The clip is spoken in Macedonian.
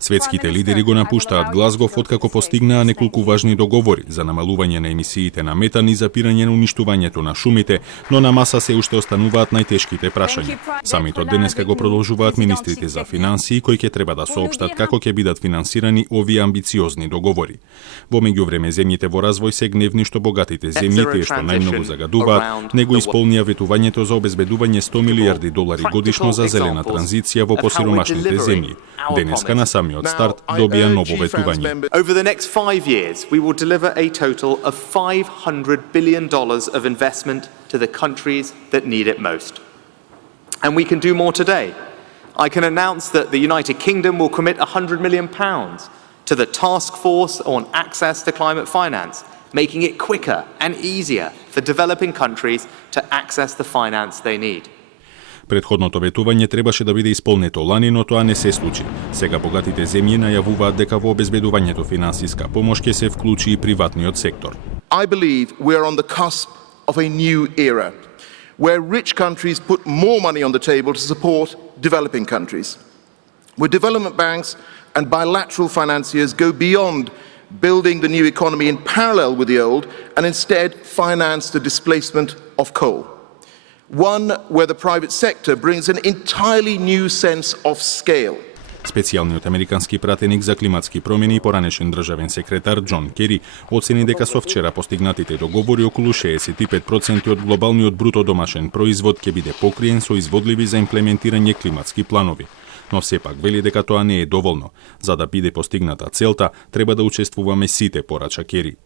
Светските лидери го напуштаат Глазгов откако постигнаа неколку важни договори за намалување на емисиите на метан и запирање на уништувањето на шумите, но на маса се уште остануваат најтешките прашања. Самитот денеска го продолжуваат министрите за финансии кои ќе треба да соопштат како ќе бидат финансирани овие амбициозни договори. Во меѓувреме земјите во развој се гневни што богатите земји, тие што најмногу загадуваат, не го исполнија ветувањето за обезбедување 100 милиарди долари годишно за зелена транзиција во посиромашните земји. Денеска на самиот старт добија ново ветување. Over the next 5 years, we will deliver a total of $500 billion of investment to the countries that need it most. And we can do more today. I can announce that the United Kingdom will commit £100 million to the task force on access to climate finance, making it quicker and easier for developing countries to access the finance they need. Претходното ветување требаше да биде исполнето лани, но тоа не се случи. Сега богатите земји најавуваат дека во обезбедувањето финансиска помош ќе се вклучи и приватниот сектор. I believe we are on the cusp of a new era, where rich countries put more money on the table to support developing countries, where development banks and bilateral financiers go beyond building the new economy in parallel with the old and instead finance the displacement of coal. One where the private sector brings an entirely new sense of scale. Специјалниот американски пратеник за климатски промени и поранешен државен секретар Џон Кери оцени дека со вчера постигнатите договори околу 65% од глобалниот бруто домашен производ ќе биде покриен со изводливи за имплементирање климатски планови. Но сепак вели дека тоа не е доволно. За да биде постигната целта, треба да учествуваме сите, порача Кери.